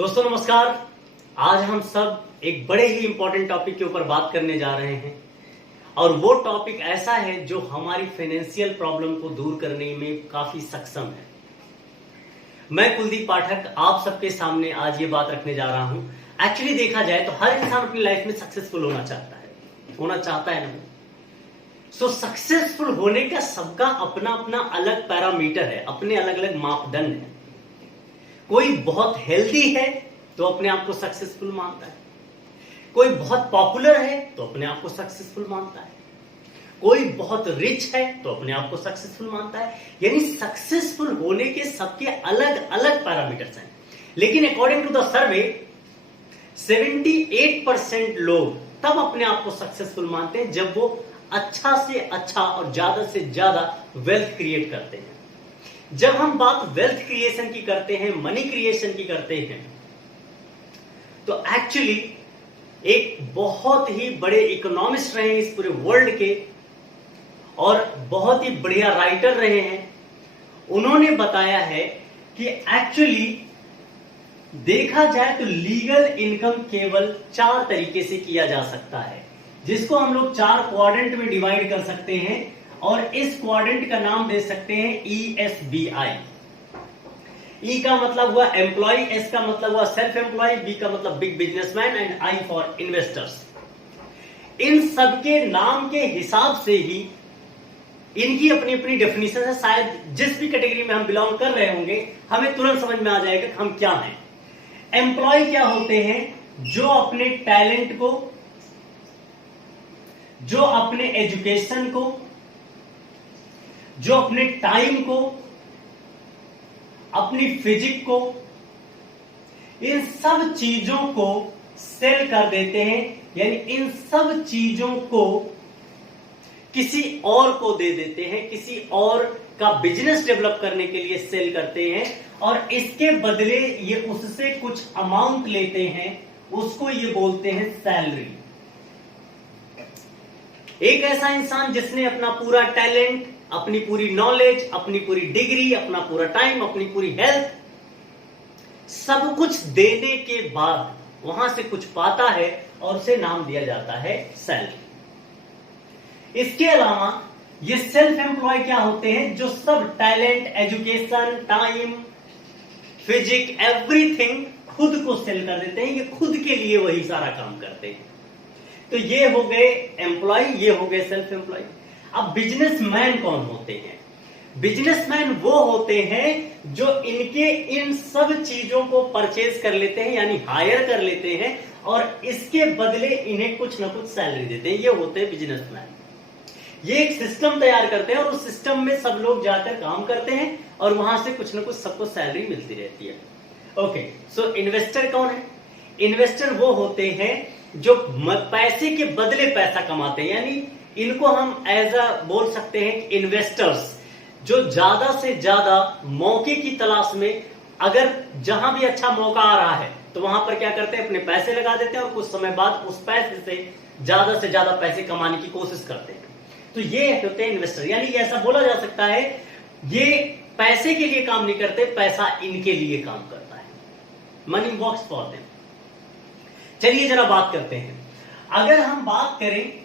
दोस्तों नमस्कार। आज हम सब एक बड़े ही इंपॉर्टेंट टॉपिक के ऊपर बात करने जा रहे हैं और वो टॉपिक ऐसा है जो हमारी फाइनेंशियल प्रॉब्लम को दूर करने में काफी सक्षम है। मैं कुलदीप पाठक आप सबके सामने आज ये बात रखने जा रहा हूं। एक्चुअली देखा जाए तो हर इंसान अपनी लाइफ में सक्सेसफुल होना चाहता है ना। सो सक्सेसफुल होने का सबका अपना अपना अलग पैरामीटर है, अपने अलग अलग मापदंड है। कोई बहुत हेल्दी है तो अपने आप को सक्सेसफुल मानता है, कोई बहुत पॉपुलर है तो अपने आप को सक्सेसफुल मानता है, कोई बहुत रिच है तो अपने आप को सक्सेसफुल मानता है। यानी सक्सेसफुल होने के सबके अलग अलग पैरामीटर्स हैं। लेकिन अकॉर्डिंग टू द सर्वे 78% लोग तब अपने आप को सक्सेसफुल मानते हैं जब वो अच्छा से अच्छा और ज्यादा से ज्यादा वेल्थ क्रिएट करते हैं। जब हम बात वेल्थ क्रिएशन की करते हैं, मनी क्रिएशन की करते हैं, तो एक्चुअली एक बहुत ही बड़े इकोनॉमिस्ट रहे हैं इस पूरे वर्ल्ड के और बहुत ही बढ़िया राइटर रहे हैं। उन्होंने बताया है कि एक्चुअली देखा जाए तो लीगल इनकम केवल 4 तरीके से किया जा सकता है, जिसको हम लोग 4 क्वाड्रेंट में डिवाइड कर सकते हैं और इस क्वाड्रेंट का नाम दे सकते हैं ESBI। E का मतलब हुआ एम्प्लॉय, S का मतलब हुआ सेल्फ एम्प्लॉय, B का मतलब big businessman and I for investors. इन सबके नाम के हिसाब से ही इनकी अपनी अपनी डेफिनेशन है। शायद जिस भी कैटेगरी में हम बिलोंग कर रहे होंगे हमें तुरंत समझ में आ जाएगा कि हम क्या हैं। एम्प्लॉय क्या होते हैं? जो अपने टैलेंट को, जो अपने एजुकेशन को, जो अपने टाइम को, अपनी फिजिक को, इन सब चीजों को सेल कर देते हैं। यानी इन सब चीजों को किसी और को दे देते हैं, किसी और का बिजनेस डेवलप करने के लिए सेल करते हैं और इसके बदले ये उससे कुछ अमाउंट लेते हैं, उसको ये बोलते हैं सैलरी। एक ऐसा इंसान जिसने अपना पूरा टैलेंट, अपनी पूरी नॉलेज, अपनी पूरी डिग्री, अपना पूरा टाइम, अपनी पूरी हेल्थ, सब कुछ देने के बाद वहां से कुछ पाता है और उसे नाम दिया जाता है सैलरी। इसके अलावा ये सेल्फ एम्प्लॉय क्या होते हैं? जो सब talent, education, time, physique, everything खुद को सेल कर देते हैं। ये खुद के लिए वही सारा काम करते हैं। तो ये हो गए एम्प्लॉय, ये हो गए सेल्फ एम्प्लॉय। अब बिजनेसमैन कौन होते हैं? बिजनेसमैन वो होते हैं जो इनके इन सब चीजों को परचेज कर लेते हैं, यानी हायर कर लेते हैं और इसके बदले इन्हें कुछ ना कुछ सैलरी देते हैं। ये होते हैं बिजनेसमैन। ये एक सिस्टम तैयार करते हैं और उस सिस्टम में सब लोग जाकर काम करते हैं और वहां से कुछ ना कुछ सबको सैलरी मिलती रहती है। ओके, सो इन्वेस्टर कौन है? इन्वेस्टर वो होते हैं जो पैसे के बदले पैसा कमाते हैं। यानी इनको हम एज अ बोल सकते हैं इन्वेस्टर्स, जो ज्यादा से ज्यादा मौके की तलाश में, अगर जहां भी अच्छा मौका आ रहा है तो वहां पर क्या करते हैं, अपने पैसे लगा देते हैं और कुछ समय बाद उस पैसे से ज्यादा पैसे कमाने की कोशिश करते हैं। तो ये होते हैं इन्वेस्टर। यानी ऐसा बोला जा सकता है ये पैसे के लिए काम नहीं करते, पैसा इनके लिए काम करता है। Money works for them. चलिए जरा बात करते हैं। अगर हम बात करें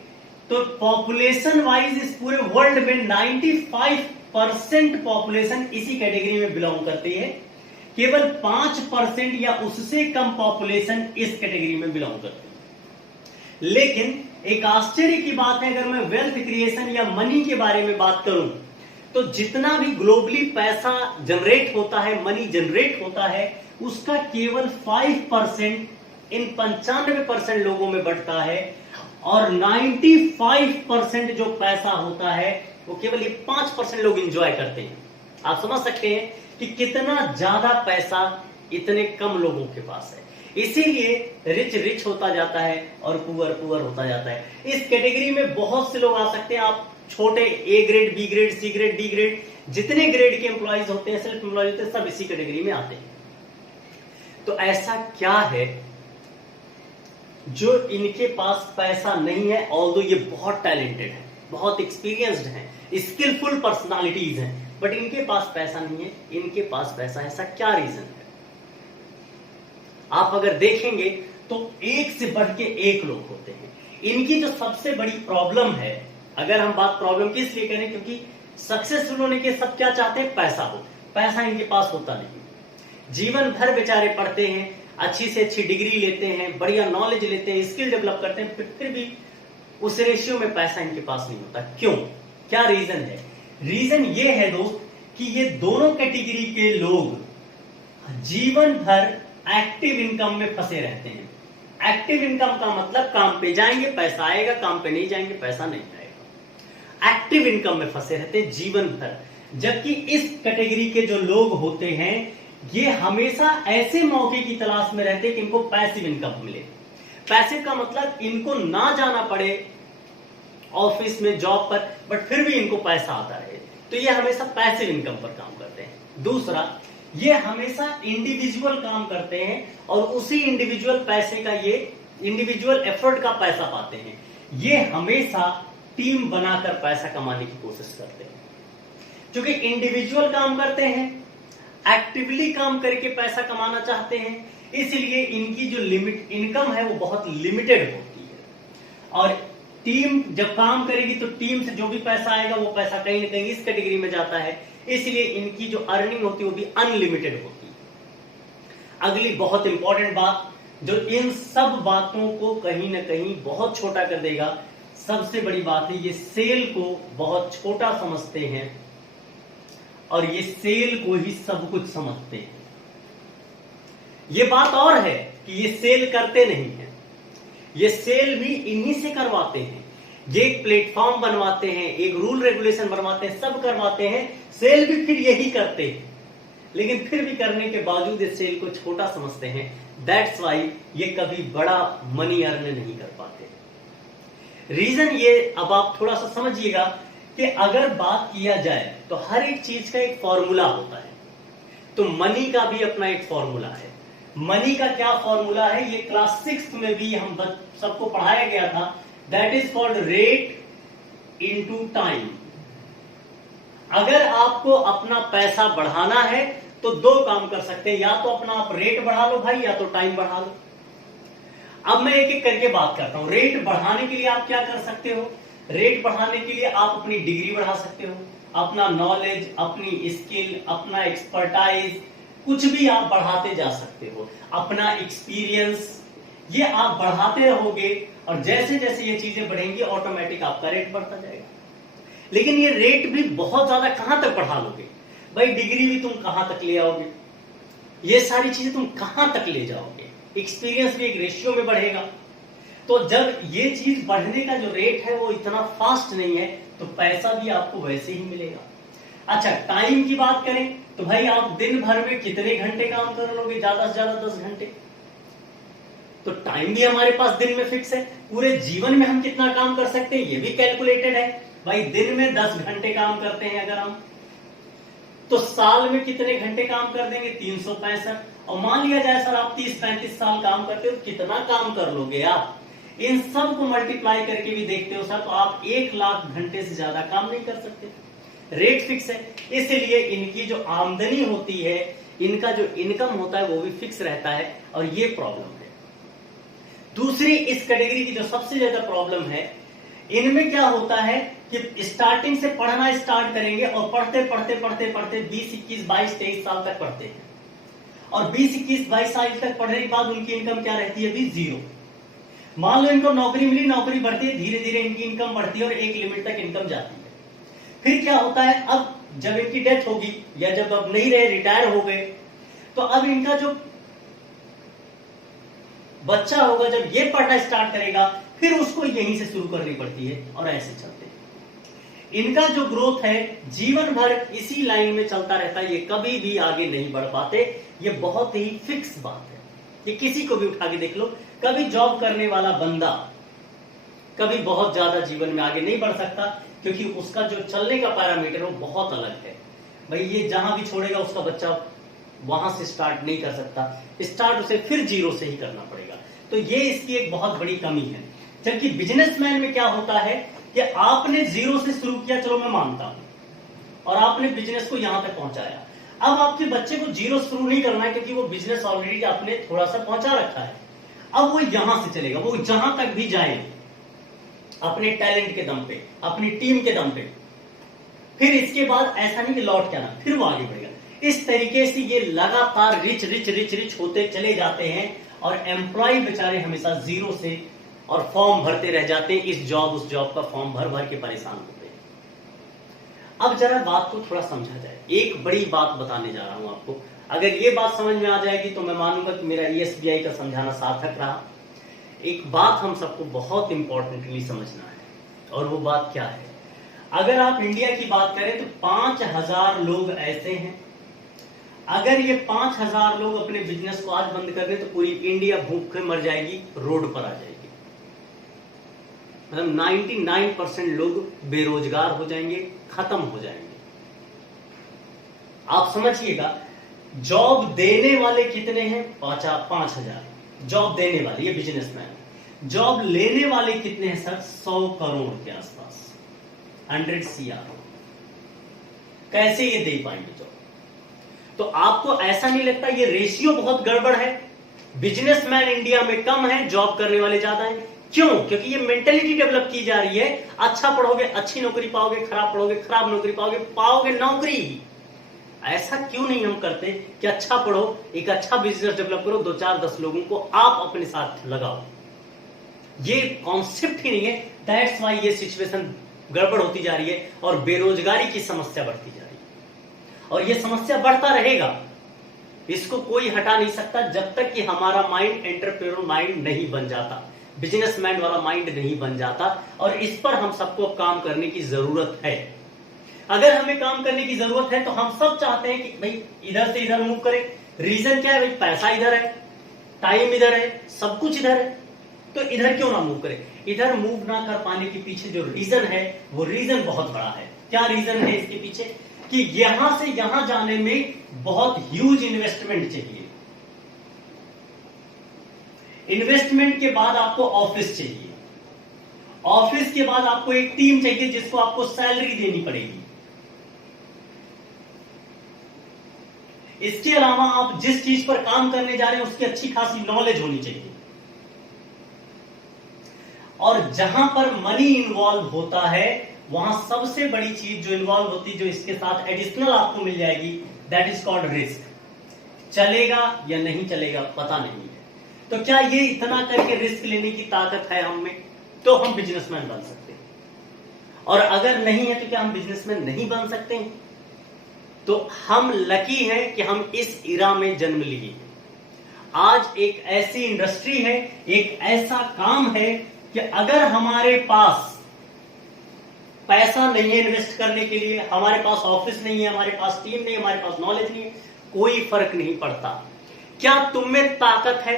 तो पॉपुलेशन वाइज इस पूरे वर्ल्ड में 95% पॉपुलेशन इसी कैटेगरी में बिलोंग करती है। केवल 5% या उससे कम पॉपुलेशन इस कैटेगरी में बिलोंग करती है। लेकिन एक आश्चर्य की बात है, अगर मैं वेल्थ क्रिएशन या मनी के बारे में बात करूं तो जितना भी ग्लोबली पैसा जनरेट होता है, मनी जनरेट होता है, उसका केवल 5% इन 95% लोगों में बढ़ता है और 95% जो पैसा होता है वो केवल ये 5% लोग एंजॉय करते हैं। आप समझ सकते हैं कि कितना ज्यादा पैसा इतने कम लोगों के पास है। इसीलिए रिच रिच होता जाता है और पुअर पुअर होता जाता है। इस कैटेगरी में बहुत से लोग आ सकते हैं। आप छोटे A grade, B grade, C grade, D grade, जितने ग्रेड के एम्प्लॉइज होते हैं, सेल्फ एम्प्लॉइज होते हैं, सब इसी कैटेगरी में आते हैं। तो ऐसा क्या है जो इनके पास पैसा नहीं है? ऑल्दो ये बहुत टैलेंटेड है, बहुत एक्सपीरियंस्ड हैं, स्किलफुल पर्सनालिटीज हैं, बट इनके पास पैसा नहीं है। इनके पास पैसा है, ऐसा क्या रीजन है? आप अगर देखेंगे तो एक से बढ़ के एक लोग होते हैं। इनकी जो सबसे बड़ी प्रॉब्लम है, अगर हम बात प्रॉब्लम की इसलिए करें क्योंकि सक्सेसफुल होने के सब क्या चाहते हैं, पैसा हो। पैसा इनके पास होता नहीं। जीवन भर बेचारे पढ़ते हैं, अच्छी से अच्छी डिग्री लेते हैं, बढ़िया नॉलेज लेते हैं, स्किल डेवलप करते हैं, फिर भी उस रेशियो में पैसा इनके पास नहीं होता। क्यों, क्या रीजन है? रीजन ये है दोस्त कि ये दोनों कैटेगरी के लोग जीवन भर एक्टिव इनकम में फंसे रहते हैं। एक्टिव इनकम का मतलब काम पे जाएंगे पैसा आएगा, काम पे नहीं जाएंगे पैसा नहीं आएगा। एक्टिव इनकम में फंसे रहते हैं जीवन भर। जबकि इस कैटेगरी के जो लोग होते हैं ये हमेशा ऐसे मौके की तलाश में रहते हैं कि इनको पैसिव इनकम मिले। पैसिव का मतलब इनको ना जाना पड़े ऑफिस में जॉब पर, बट फिर भी इनको पैसा आता रहे। तो ये हमेशा पैसिव इनकम पर काम करते हैं। दूसरा, ये हमेशा इंडिविजुअल काम करते हैं और उसी इंडिविजुअल पैसे का, ये इंडिविजुअल एफर्ट का पैसा पाते हैं। ये हमेशा टीम बनाकर पैसा कमाने की कोशिश करते हैं। क्योंकि इंडिविजुअल काम करते हैं, एक्टिवली काम करके पैसा कमाना चाहते हैं, इसलिए इनकी जो लिमिट इनकम है वो बहुत लिमिटेड होती है। और टीम जब काम करेगी तो टीम से जो भी पैसा आएगा वो पैसा कहीं ना कहीं इस कैटेगरी में जाता है, इसलिए इनकी जो अर्निंग होती है वो भी अनलिमिटेड होती है। अगली बहुत इंपॉर्टेंट बात जो इन सब बातों को कहीं ना कहीं बहुत छोटा कर देगा, सबसे बड़ी बात है ये सेल को बहुत छोटा समझते हैं और ये सेल को ही सब कुछ समझते हैं। ये बात और है कि ये सेल करते नहीं है, ये सेल भी इन्हीं से करवाते हैं। ये एक प्लेटफॉर्म बनवाते हैं, एक रूल रेगुलेशन बनवाते हैं, सब करवाते हैं, सेल भी फिर यही करते हैं। लेकिन फिर भी करने के बावजूद इस सेल को छोटा समझते हैं। दैट्स वाई ये कभी बड़ा मनी अर्न नहीं कर पाते। रीजन ये, अब आप थोड़ा सा समझिएगा कि अगर बात किया जाए तो हर एक चीज का एक फॉर्मूला होता है, तो मनी का भी अपना एक फॉर्मूला है। मनी का क्या फॉर्मूला है, ये क्लास 6 में भी हम सबको पढ़ाया गया था। That is called rate into time. अगर आपको अपना पैसा बढ़ाना है तो दो काम कर सकते हैं, या तो अपना आप रेट बढ़ा लो भाई, या तो टाइम बढ़ा लो। अब मैं एक एक करके बात करता हूं। रेट बढ़ाने के लिए आप क्या कर सकते हो? रेट बढ़ाने के लिए आप अपनी डिग्री बढ़ा सकते हो, अपना नॉलेज, अपनी स्किल, अपना एक्सपर्टाइज, कुछ भी आप बढ़ाते जा सकते हो, अपना एक्सपीरियंस, ये आप बढ़ाते रहोगे और जैसे जैसे ये चीजें बढ़ेंगी ऑटोमेटिक आपका रेट बढ़ता जाएगा। लेकिन ये रेट भी बहुत ज्यादा कहां तक बढ़ा लोगे भाई? डिग्री भी तुम कहां तक ले आओगे? ये सारी चीजें तुम कहां तक ले जाओगे? एक्सपीरियंस भी एक रेशियो में बढ़ेगा। तो जब ये चीज बढ़ने का जो रेट है वो इतना फास्ट नहीं है तो पैसा भी आपको वैसे ही मिलेगा। अच्छा, टाइम की बात करें तो भाई आप दिन भर में कितने घंटे काम कर लोगे? ज्यादा से ज्यादा 10 घंटे। तो टाइम भी हमारे पास दिन में फिक्स है। पूरे जीवन में हम कितना काम कर सकते हैं ये भी कैलकुलेटेड है। भाई दिन में 10 घंटे काम करते हैं अगर हम, तो साल में कितने घंटे काम कर देंगे? 365। और मान लिया जाए सर आप 30-35 साल काम करते हो, कितना काम कर लोगे आप? इन सब को मल्टीप्लाई करके भी देखते हो सर तो आप 1 लाख घंटे से ज्यादा काम नहीं कर सकते। रेट फिक्स है, इसलिए इनकी जो आमदनी होती है, इनका जो इनकम होता है वो भी फिक्स रहता है और ये प्रॉब्लम है। दूसरी इस कैटेगरी की जो सबसे ज्यादा प्रॉब्लम है, इनमें क्या होता है कि स्टार्टिंग से पढ़ना स्टार्ट करेंगे और पढ़ते पढ़ते पढ़ते पढ़ते 20, 21, 22, 23 साल तक पढ़ते हैं और 20, 21, 22 साल तक पढ़ने के बाद उनकी इनकम क्या रहती है? अभी जीरो। मान लो इनको नौकरी मिली, नौकरी बढ़ती है, धीरे धीरे इनकी इनकम बढ़ती है और एक लिमिट तक इनकम जाती है। फिर क्या होता है, अब जब इनकी डेथ होगी या जब अब नहीं रहे, रिटायर हो गए, तो अब इनका जो बच्चा होगा जब ये पढ़ना स्टार्ट करेगा फिर उसको यहीं से शुरू करनी पड़ती है और ऐसे चलते हैं। इनका जो ग्रोथ है जीवन भर इसी लाइन में चलता रहता है, ये कभी भी आगे नहीं बढ़ पाते। ये बहुत ही फिक्स बात है, ये किसी को भी उठा के देख लो। कभी जॉब करने वाला बंदा कभी बहुत ज्यादा जीवन में आगे नहीं बढ़ सकता क्योंकि उसका जो चलने का पैरामीटर वो बहुत अलग है। भाई ये जहां भी छोड़ेगा उसका बच्चा वहां से स्टार्ट नहीं कर सकता, स्टार्ट उसे फिर जीरो से ही करना पड़ेगा। तो ये इसकी एक बहुत बड़ी कमी है। जबकि बिजनेसमैन में क्या होता है कि आपने जीरो से शुरू किया, चलो मैं मानता हूं, और आपने बिजनेस को यहां तक पहुंचाया। अब आपके बच्चे को जीरो शुरू नहीं करना है, क्योंकि वो बिजनेस ऑलरेडी आपने थोड़ा सा पहुंचा रखा है। अब वो यहां से चलेगा, वो जहां तक भी जाए अपने टैलेंट के दम पे, अपनी टीम के दम पे, फिर इसके बाद ऐसा नहीं कि लौट के आना, फिर वो आगे बढ़ेगा। इस तरीके से ये लगातार रिच रिच रिच रिच होते चले जाते हैं, और एम्प्लॉय बेचारे हमेशा जीरो से और फॉर्म भरते रह जाते हैं, इस जॉब उस जॉब का फॉर्म भर भर के परेशान होते हैं। अब जरा बात को थोड़ा समझा जाए, एक बड़ी बात बताने जा रहा हूं आपको। अगर ये बात समझ में आ जाएगी तो मैं मानूंगा कि मेरा ESBI का समझाना सार्थक रहा। एक बात हम सबको बहुत इंपॉर्टेंटली समझना है, और वो बात क्या है? अगर आप इंडिया की बात करें तो 5000 लोग ऐसे हैं, अगर ये 5000 लोग अपने बिजनेस को आज बंद कर दें तो पूरी इंडिया भूखे मर जाएगी, रोड पर आ जाएगी। मतलब 99% लोग बेरोजगार हो जाएंगे, खत्म हो जाएंगे। आप समझिएगा, जॉब देने वाले कितने हैं? 5000 जॉब देने वाले, ये बिजनेसमैन। जॉब लेने वाले कितने हैं सर? 100 करोड़ के आसपास, 100 CR। कैसे ये दे पाएंगे जॉब? तो आपको ऐसा नहीं लगता ये रेशियो बहुत गड़बड़ है? बिजनेसमैन इंडिया में कम है, जॉब करने वाले ज्यादा हैं। क्यों? क्योंकि ये मेंटेलिटी डेवलप की जा रही है, अच्छा पढ़ोगे अच्छी नौकरी पाओगे, खराब पढ़ोगे खराब नौकरी पाओगे, पाओगे नौकरी। ऐसा क्यों नहीं हम करते कि अच्छा पढ़ो, एक अच्छा बिजनेस डेवलप करो, 2-4-10 लोगों को आप अपने साथ लगाओ। ये कॉन्सेप्ट ही नहीं है। दैट्स वाई ये सिचुएशन गड़बड़ होती जा रही है और बेरोजगारी की समस्या बढ़ती जा रही है, और ये समस्या बढ़ता रहेगा। इसको कोई हटा नहीं सकता जब तक कि हमारा माइंड एंटरप्रेन्योर माइंड नहीं बन जाता, बिजनेसमैन वाला माइंड नहीं बन जाता। और इस पर हम सबको काम करने की जरूरत है। अगर हमें काम करने की जरूरत है तो हम सब चाहते हैं कि भाई इधर से इधर मूव करें। रीजन क्या है? भाई पैसा इधर है, टाइम इधर है, सब कुछ इधर है, तो इधर क्यों ना मूव करें? इधर मूव ना कर पाने के पीछे जो रीजन है वो रीजन बहुत बड़ा है। क्या रीजन है इसके पीछे? कि यहां से यहां जाने में बहुत ह्यूज इन्वेस्टमेंट चाहिए। इन्वेस्टमेंट के बाद आपको ऑफिस चाहिए, ऑफिस के बाद आपको एक टीम चाहिए जिसको आपको सैलरी देनी पड़ेगी। इसके अलावा आप जिस चीज पर काम करने जा रहे हैं उसकी अच्छी खासी नॉलेज होनी चाहिए। और जहां पर मनी इन्वॉल्व होता है वहां सबसे बड़ी चीज जो इन्वॉल्व होती है, जो इसके साथ एडिशनल आपको मिल जाएगी, दैट इज कॉल्ड रिस्क। चलेगा या नहीं चलेगा पता नहीं है। तो क्या ये इतना करके रिस्क लेने की ताकत है हम में? तो हम बिजनेसमैन बन सकते हैं। और अगर नहीं है तो क्या हम बिजनेसमैन नहीं बन सकते हैं? तो हम लकी हैं कि हम इस इरा में जन्म लिए। आज एक ऐसी इंडस्ट्री है, एक ऐसा काम है कि अगर हमारे पास पैसा नहीं है इन्वेस्ट करने के लिए, हमारे पास ऑफिस नहीं है, हमारे पास टीम नहीं है, हमारे पास नॉलेज नहीं है, कोई फर्क नहीं पड़ता। क्या तुम में ताकत है?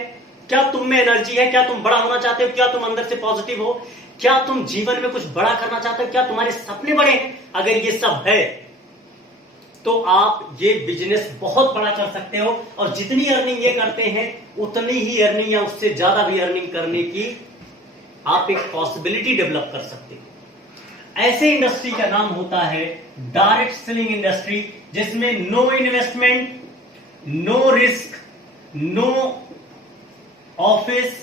क्या तुम में एनर्जी है? क्या तुम बड़ा होना चाहते हो? क्या तुम अंदर से पॉजिटिव हो? क्या तुम जीवन में कुछ बड़ा करना चाहते हो? क्या तुम्हारे सपने बड़े हैं? अगर ये सब है तो आप ये बिजनेस बहुत बड़ा कर सकते हो, और जितनी अर्निंग ये करते हैं उतनी ही अर्निंग या उससे ज्यादा भी अर्निंग करने की आप एक पॉसिबिलिटी डेवलप कर सकते हो। ऐसे इंडस्ट्री का नाम होता है डायरेक्ट सेलिंग इंडस्ट्री, जिसमें no investment, no risk, no office,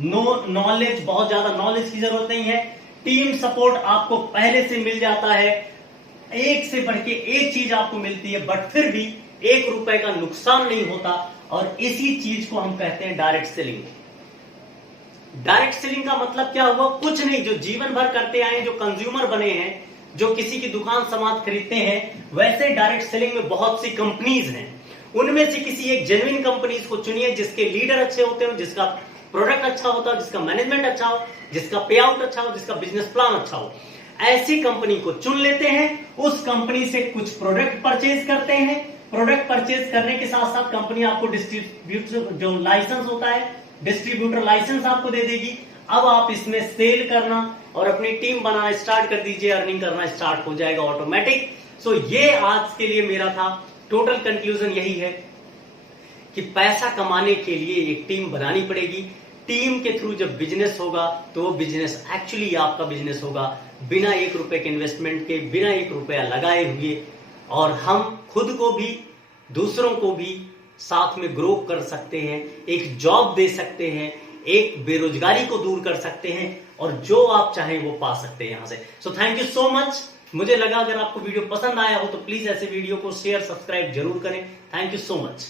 no knowledge, बहुत ज्यादा नॉलेज की जरूरत नहीं है, टीम सपोर्ट आपको पहले से मिल जाता है, एक से बढ़ के एक चीज आपको मिलती है, बट फिर भी 1 रुपए का नुकसान नहीं होता। और इसी चीज को हम कहते हैं डायरेक्ट सेलिंग। डायरेक्ट सेलिंग का मतलब क्या हुआ? कुछ नहीं, जो जीवन भर करते आए, जो कंज्यूमर बने हैं, जो किसी की दुकान सामान खरीदते हैं, वैसे डायरेक्ट सेलिंग में बहुत सी कंपनीज हैं। उनमें से किसी एक जेन्युइन कंपनीज को चुनिए जिसके लीडर अच्छे होते हो, जिसका प्रोडक्ट अच्छा होता हो, जिसका मैनेजमेंट अच्छा हो, जिसका पे आउट अच्छा हो, जिसका बिजनेस प्लान अच्छा हो। ऐसी कंपनी को चुन लेते हैं, उस कंपनी से कुछ प्रोडक्ट परचेज करते हैं। प्रोडक्ट परचेज करने के साथ साथ कंपनी आपको डिस्ट्रीब्यूटर जो लाइसेंस होता है, डिस्ट्रीब्यूटर लाइसेंस आपको दे देगी। अब आप इसमें सेल करना और अपनी टीम बनाना स्टार्ट कर दीजिए, अर्निंग करना स्टार्ट हो जाएगा ऑटोमेटिक। सो ये आज के लिए मेरा था टोटल कंक्लूजन यही है कि पैसा कमाने के लिए एक टीम बनानी पड़ेगी। टीम के थ्रू जब बिजनेस होगा तो वो बिजनेस एक्चुअली आपका बिजनेस होगा, बिना 1 रुपए के इन्वेस्टमेंट के, बिना 1 रुपया लगाए हुए। और हम खुद को भी दूसरों को भी साथ में ग्रो कर सकते हैं, एक जॉब दे सकते हैं, एक बेरोजगारी को दूर कर सकते हैं और जो आप चाहें वो पा सकते हैं यहां से। So thank you so much. मुझे लगा अगर आपको वीडियो पसंद आया हो तो प्लीज ऐसे वीडियो को शेयर सब्सक्राइब जरूर करें। Thank you so much.